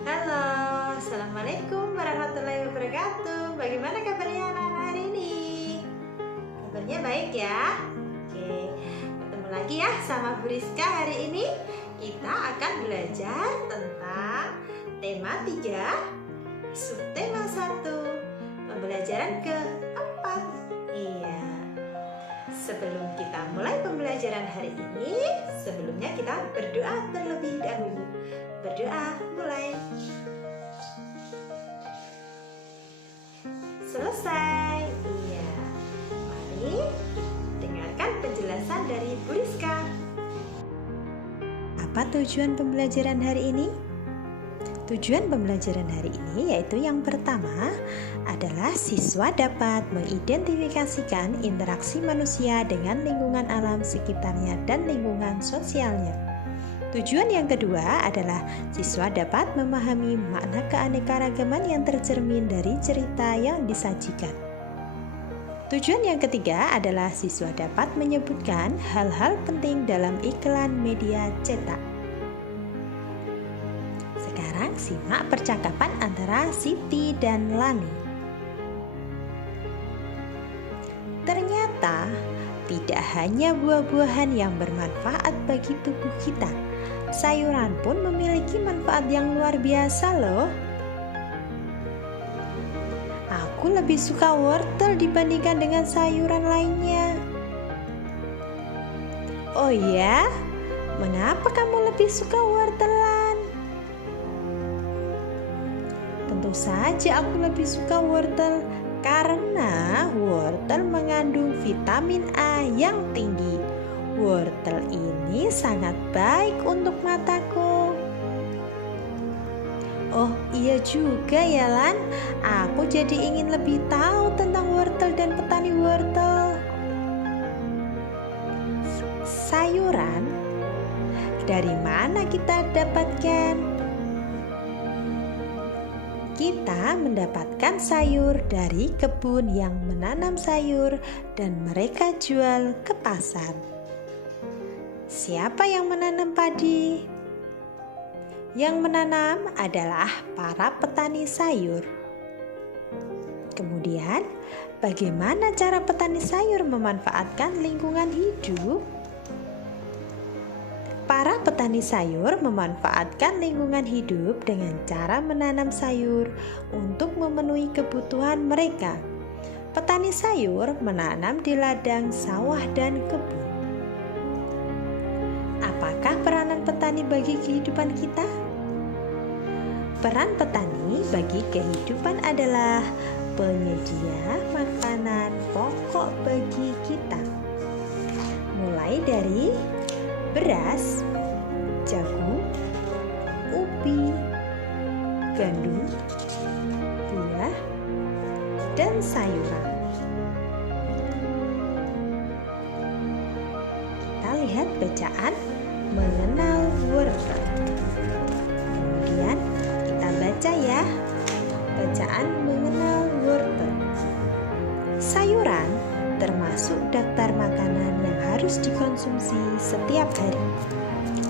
Halo, Assalamualaikum warahmatullahi wabarakatuh. Bagaimana kabarnya anak-anak hari ini? Kabarnya baik ya? Oke, ketemu lagi ya sama Bu Rizka hari ini. Kita akan belajar tentang tema 3, subtema 1, pembelajaran keempat. Iya. Sebelum kita mulai pembelajaran hari ini, sebelumnya kita berdoa terlebih dahulu. Berdoa mulai. Selesai. Iya. Mari dengarkan penjelasan dari Bu Rizka. Apa tujuan pembelajaran hari ini? Tujuan pembelajaran hari ini yaitu yang pertama adalah siswa dapat mengidentifikasikan interaksi manusia dengan lingkungan alam sekitarnya dan lingkungan sosialnya. Tujuan yang kedua adalah siswa dapat memahami makna keanekaragaman yang tercermin dari cerita yang disajikan. Tujuan yang ketiga adalah siswa dapat menyebutkan hal-hal penting dalam iklan media cetak. Sekarang simak percakapan antara Siti dan Lani. Ternyata tidak hanya buah-buahan yang bermanfaat bagi tubuh kita, sayuran pun memiliki manfaat yang luar biasa loh. Aku lebih suka wortel dibandingkan dengan sayuran lainnya. Oh ya? Mengapa kamu lebih suka wortelan? Tentu saja aku lebih suka wortel karena wortel mengandung vitamin A yang tinggi. Wortel ini sangat baik untuk mataku. Oh iya juga ya Lan, aku jadi ingin lebih tahu tentang wortel dan petani wortel. Sayuran, dari mana kita dapatkan? Kita mendapatkan sayur dari kebun yang menanam sayur dan mereka jual ke pasar. Siapa yang menanam padi? Yang menanam adalah para petani sayur. Kemudian, bagaimana cara petani sayur memanfaatkan lingkungan hidup? Para petani sayur memanfaatkan lingkungan hidup dengan cara menanam sayur untuk memenuhi kebutuhan mereka. Petani sayur menanam di ladang sawah dan kebun. Apakah peranan petani bagi kehidupan kita? Peran petani bagi kehidupan adalah penyedia makanan pokok bagi kita. Mulai dari beras, jagung, ubi, gandum, buah, dan sayuran. Kita lihat bacaan mengenal wortel. Kemudian kita baca ya, bacaan mengenal wortel. Sayuran termasuk daftar makanan yang harus dikonsumsi setiap hari.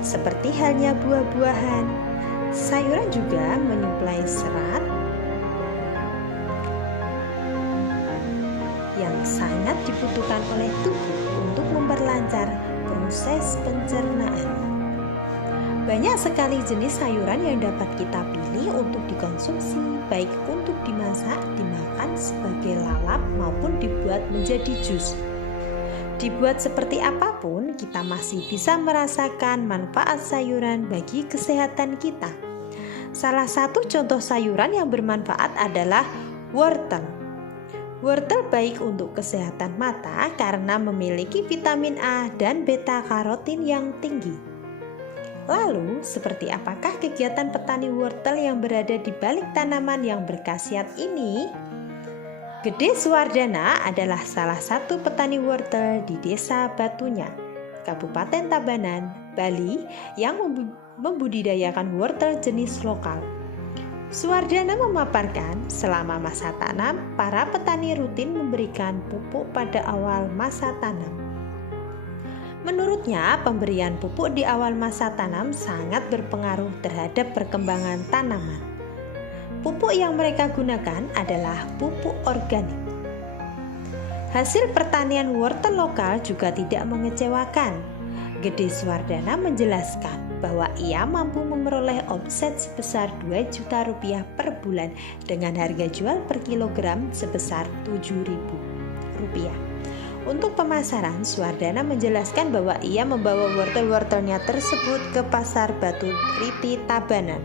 Seperti halnya buah-buahan, sayuran juga menyuplai serat yang sangat dibutuhkan oleh tubuh untuk memperlancar proses pencernaan. Banyak sekali jenis sayuran yang dapat kita pilih untuk dikonsumsi, baik untuk dimasak, dimakan sebagai lalap maupun dibuat menjadi jus. Dibuat seperti apapun, kita masih bisa merasakan manfaat sayuran bagi kesehatan kita. Salah satu contoh sayuran yang bermanfaat adalah wortel. Wortel baik untuk kesehatan mata karena memiliki vitamin A dan beta karotin yang tinggi. Lalu, seperti apakah kegiatan petani wortel yang berada di balik tanaman yang berkhasiat ini? Gede Suwardana adalah salah satu petani wortel di Desa Batunya, Kabupaten Tabanan, Bali, yang membudidayakan wortel jenis lokal. Suwardana memaparkan, selama masa tanam, para petani rutin memberikan pupuk pada awal masa tanam. Menurutnya, pemberian pupuk di awal masa tanam sangat berpengaruh terhadap perkembangan tanaman. Pupuk yang mereka gunakan adalah pupuk organik. Hasil pertanian wortel lokal juga tidak mengecewakan. Gede Suwardana menjelaskan bahwa ia mampu memperoleh omset sebesar 2 juta rupiah per bulan dengan harga jual per kilogram sebesar 7.000 rupiah. Untuk pemasaran, Suwardana menjelaskan bahwa ia membawa wortel-wortelnya tersebut ke pasar Batu Riti Tabanan.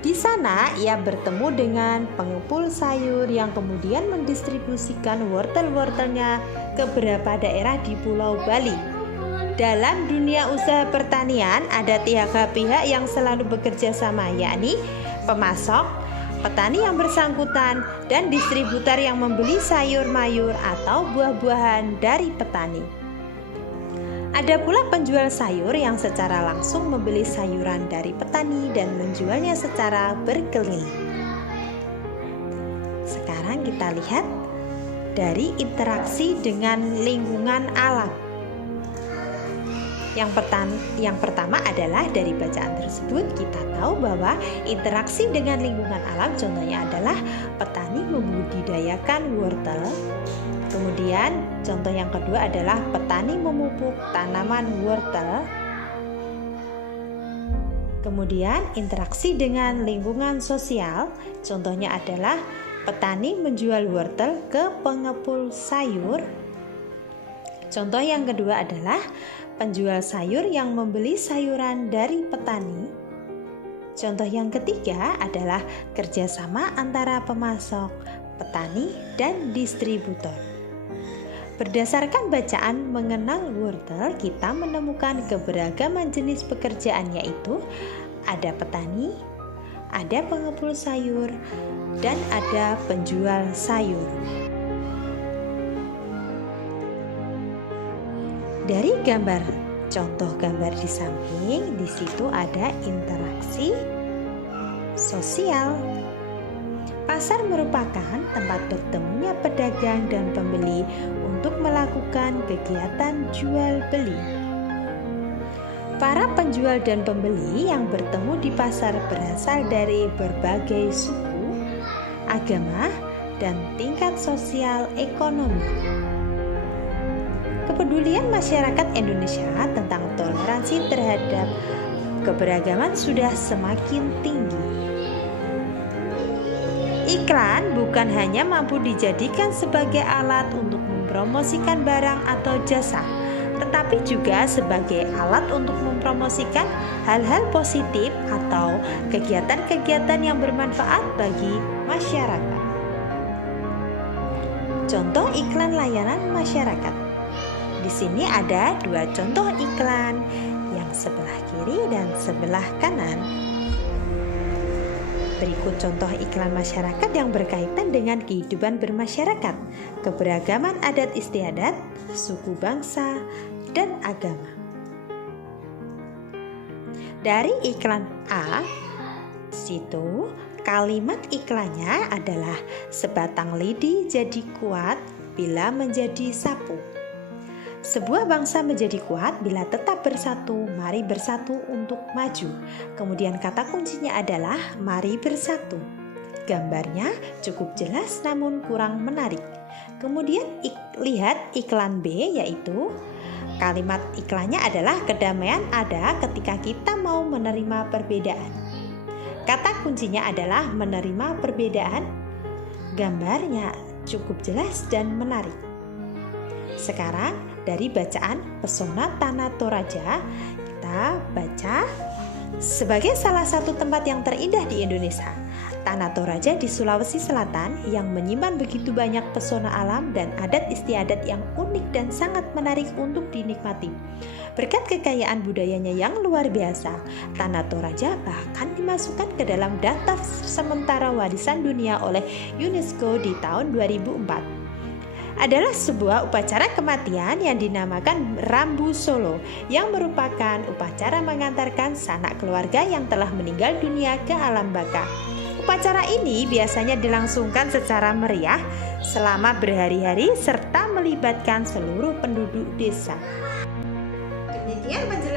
Di sana ia bertemu dengan pengepul sayur yang kemudian mendistribusikan wortel-wortelnya ke beberapa daerah di Pulau Bali. Dalam dunia usaha pertanian ada 3 pihak yang selalu bekerja sama, yakni pemasok, petani yang bersangkutan, dan distributor yang membeli sayur mayur atau buah-buahan dari petani. Ada pula penjual sayur yang secara langsung membeli sayuran dari petani dan menjualnya secara berkeliling. Sekarang kita lihat dari interaksi dengan lingkungan alam. Yang pertama adalah dari bacaan tersebut kita tahu bahwa interaksi dengan lingkungan alam contohnya adalah petani membudidayakan wortel. Kemudian contoh yang kedua adalah petani memupuk tanaman wortel. Kemudian interaksi dengan lingkungan sosial contohnya adalah petani menjual wortel ke pengepul sayur. Contoh yang kedua adalah penjual sayur yang membeli sayuran dari petani. Contoh yang ketiga adalah kerjasama antara pemasok, petani, dan distributor. Berdasarkan bacaan mengenal wortel, kita menemukan keberagaman jenis pekerjaan, yaitu ada petani, ada pengepul sayur, dan ada penjual sayur. Dari contoh gambar di samping, di situ ada interaksi sosial. Pasar merupakan tempat bertemunya pedagang dan pembeli untuk melakukan kegiatan jual beli. Para penjual dan pembeli yang bertemu di pasar berasal dari berbagai suku, agama, dan tingkat sosial ekonomi. Kepedulian masyarakat Indonesia tentang toleransi terhadap keberagaman sudah semakin tinggi. Iklan bukan hanya mampu dijadikan sebagai alat untuk mempromosikan barang atau jasa, tetapi juga sebagai alat untuk mempromosikan hal-hal positif atau kegiatan-kegiatan yang bermanfaat bagi masyarakat. Contoh iklan layanan masyarakat. Di sini ada 2 contoh iklan, yang sebelah kiri dan sebelah kanan. Berikut contoh iklan masyarakat yang berkaitan dengan kehidupan bermasyarakat, keberagaman adat istiadat, suku bangsa, dan agama. Dari iklan A, situ kalimat iklannya adalah sebatang lidi jadi kuat bila menjadi sapu. Sebuah bangsa menjadi kuat bila tetap bersatu, mari bersatu untuk maju. Kemudian kata kuncinya adalah mari bersatu. Gambarnya cukup jelas namun kurang menarik. Kemudian lihat iklan B, yaitu kalimat iklannya adalah kedamaian ada ketika kita mau menerima perbedaan. Kata kuncinya adalah menerima perbedaan. Gambarnya cukup jelas dan menarik. Sekarang dari bacaan Pesona Tanah Toraja, kita baca sebagai salah satu tempat yang terindah di Indonesia. Tanah Toraja di Sulawesi Selatan yang menyimpan begitu banyak pesona alam dan adat istiadat yang unik dan sangat menarik untuk dinikmati. Berkat kekayaan budayanya yang luar biasa, Tanah Toraja bahkan dimasukkan ke dalam daftar sementara warisan dunia oleh UNESCO di tahun 2004. Adalah sebuah upacara kematian yang dinamakan Rambu Solo, yang merupakan upacara mengantarkan sanak keluarga yang telah meninggal dunia ke alam baka. Upacara ini biasanya dilangsungkan secara meriah selama berhari-hari serta melibatkan seluruh penduduk desa. Demikian penjelasan